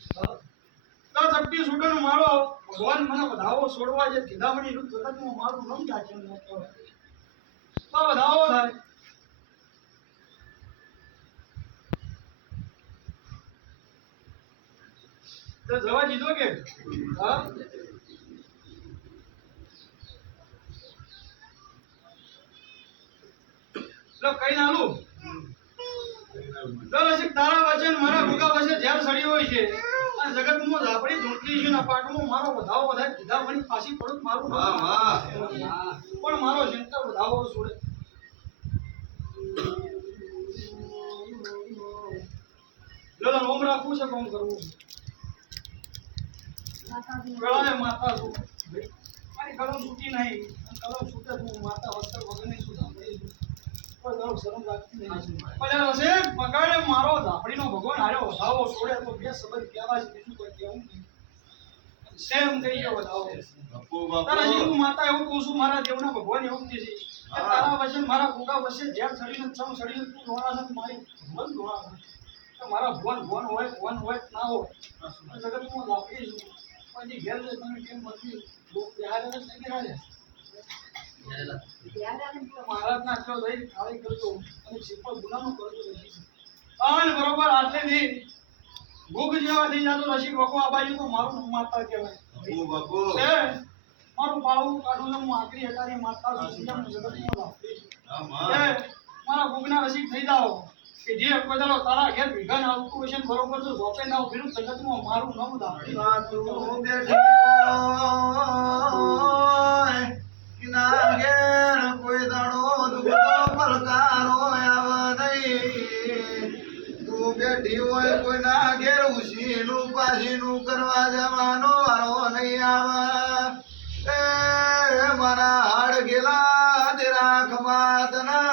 તો ચપટી છૂટનો મારો ભગવાન મને વધાવો છોડવા જે કીધામણી રૂપ જગતમાં મારું નામ જાચે ન કહેવાય તો વધાવો થાય તો જવા દીધો કે હા લો કઈ નાલું દરસિક તારા વચન મારા ભૂકા વચ્ચે ઝેર સડી હોય છે આ જગતમાં ઝાપડી ધૂંટલી છે ના પાટમાં મારો વધાવો વધાય કીધા વળી પાછી પડું મારું પણ મારો ચિંતા વધાવો છોડે લલા ઓમ રાખવું છે કોમ કરવું ગળાએ માતા છું મારી કલમ છૂટી નહીં કલમ છૂટે તું માતા વસ્ત્ર વગરની શું ઝાપડી કોઈ દરો શરમ રાખતી નહીં પણ હશે પગાડે મારો ઝાપડીનો ભગવાન આર્યો વધાવો છોડે તો બે શબ્દ કહેવા છે બીજું કોઈ કહેવું નહીં સેમ થઈ ગયો વધાવો તારા જીવ માતા એવું કહું છું મારા દેવના ભગવાન એવું કહે છે કે તારા વચન મારા ભૂગા વચ્ચે જેમ સડીને ચમ સડીને તું દોડા છે મારી ભગવાન દોડા છે મારા ભગવાન હોય ના હોય જગતમાં ઝાપડી છું પછી ઘેર જે તમે કેમ મતલી લોક બિહારે ને નહીં બિહારે મહારાજ ના ચો લઈ ખાલી કરજો અને સિમ્પલ ગુનાનો કરજો અને બરોબર આટલેથી ભૂખ જેવા થઈ જાતો રસી વકો આ બાજુ તો મારું માતા કહેવાય બાપુ મારું બાળું કાઢું હું આકરી હટારી માતા છું સિંગમ જગતમાં લાફી મારા ભૂખના રસી થઈ જાઓ કે જે કોદાલો તારા ઘેર ભીગન આવતું હશે બરોબર તો ઝોપે ના ઉભીનું જગતમાં મારું નામ દાખલી તું બેઠી કિના ઘેર કોઈ દાડો દુખો પલકારો આવ નહીં તું બેઠી હોય કોઈના ઘેર ઉસીનું પાસીનું કરવા જવાનો વારો નહીં આવે એ મારા હાડ ગેલા તેરા ખમાતના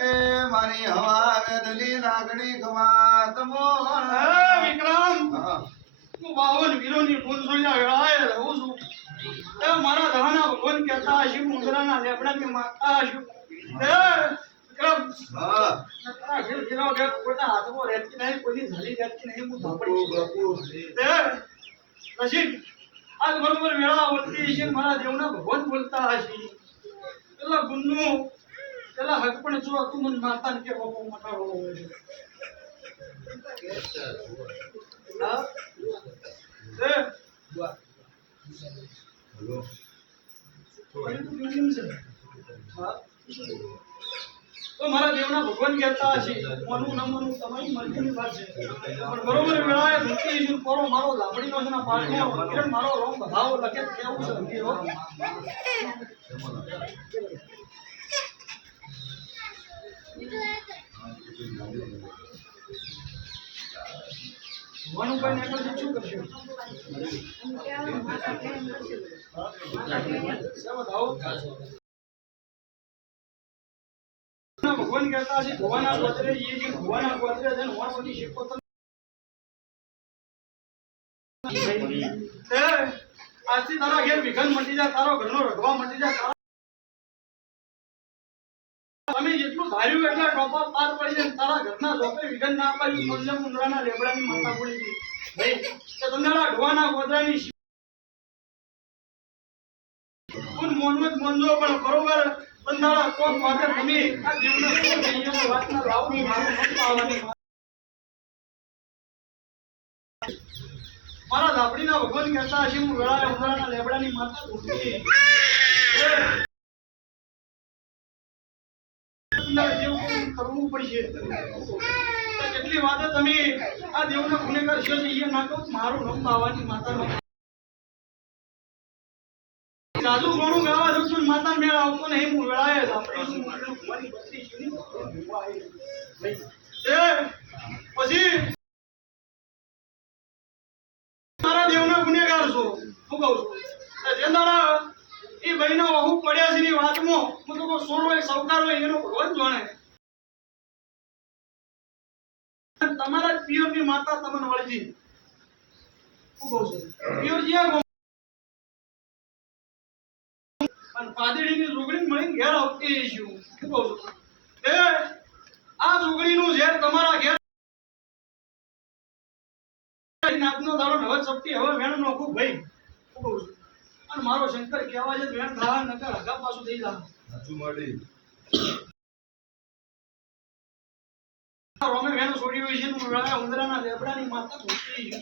એ મારી હવા વેદલી નાગણી ખમાતમો વિક્રમ હું બાવન વીરોની ફૂલસુળિયા વેળાએ રહું છું એ મારા ધવાના ભગવાન કહેતા હશે મુંદરાના લેબડાની માતા હશે એ વિક્રમ તારા ઘેર ગેલો ઘેર કોઈના હાથમાં રહેતી નહીં કોઈની ઝાલી રહેતી નહીં હું ધાપડી એ રશીદ આજ બરોબર વેળા વળતી હશે મારા દેવના ભગવાન બોલતા હશે પેલા ગુન્નું પેલા હક પણ જો તું મને માતાને કે બાપુ મટાડો હોય છે હા એ તો મારા દેવના ભગવાન કહેતા હશે મનું ન મનું તમારી મરજીની વાત છે પણ બરોબર વેળાએ ધૂતી છું કોરો મારો લાબડીનો છે ના પાટનો કિરણ મારો રોમ બધાવો લખે કેવું છે હકીરો મનું કોઈ ને એટલે શું કરશે ભગવાન કહેતા છે ભગવાનના ગોત્રે એ જે ભગવાનના ગોત્રે છે ને વણ બધી શીખો તો આજથી તારા ઘેર વિઘન મટી જાય તારો ઘરનો રગવા મટી જાય તમે જેટલું ધાર્યું એટલા ટોપા પાર પડી જાય તારા ઘરના જોપે વિઘન ના પાડ્યું મલ્લે મુંદરાના લેબડાની માતા પડી ગઈ ભાઈ તો તમારા ભગવાનના ગોત્રાની મોનમત મોનજો પણ બરોબર બંધારા કોક માટે તમે આ જીવના કોઈની વાતના લાવની મારું મત આવવાની મારા લાપડીના ભગવાન કહેતા હશે હું વેળાએ ઉંદરાના લેબડાની માતા ઉઠી કરવું પડશે કેટલી વાતે તમે આ દેવના ગુનેગાર છો એ ના કહું મારું નામ આવવાની માતા જાદુ ઘણું ગાવા જઉં છું માતા મેળ આવતો નહીં હું વેળાએ પછી મારા દેવના ગુનેગાર છો હું કહું છું જે તારા એ ભાઈના વહુ પડ્યા છે ની વાતમાં હું તો કોઈ સોળ હોય સૌકાર હોય એનો ભગવાન જાણે તમારા પિયરની માતા તમને વળજી હું કહું છું પિયરજી પાદડીની ઝુગડી મળીને ઘેર આવતી છું શું કહું છું એ આ ઝુગડીનું ઝેર તમારા ઘેર નાગનો દાડો ને હવે શક્તિ હવે વેણ નોખું ભાઈ હું કહું છું. અને મારો શંકર કહેવા છે વેણ થા નકર હગા પાછું થઈ જા સાચું મળી રોમે વેણ છોડી હોય છે ને વેળા ઉંદરાના લેબડાની માતા ધોતી છે.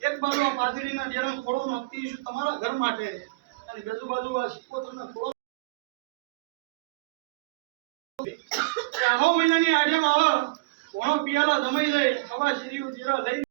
એક બાજુ આ પાદરીના ડેરાનો ખોળો નાખતી છું તમારા ઘર માટે અને બીજુ બાજુ આ સિકોતરના ખોળો આહો મહિનાની આડેમાં આવે ઘણો પિયાલા જમાઈ જાય હવા શીરીઓ જીરા લઈ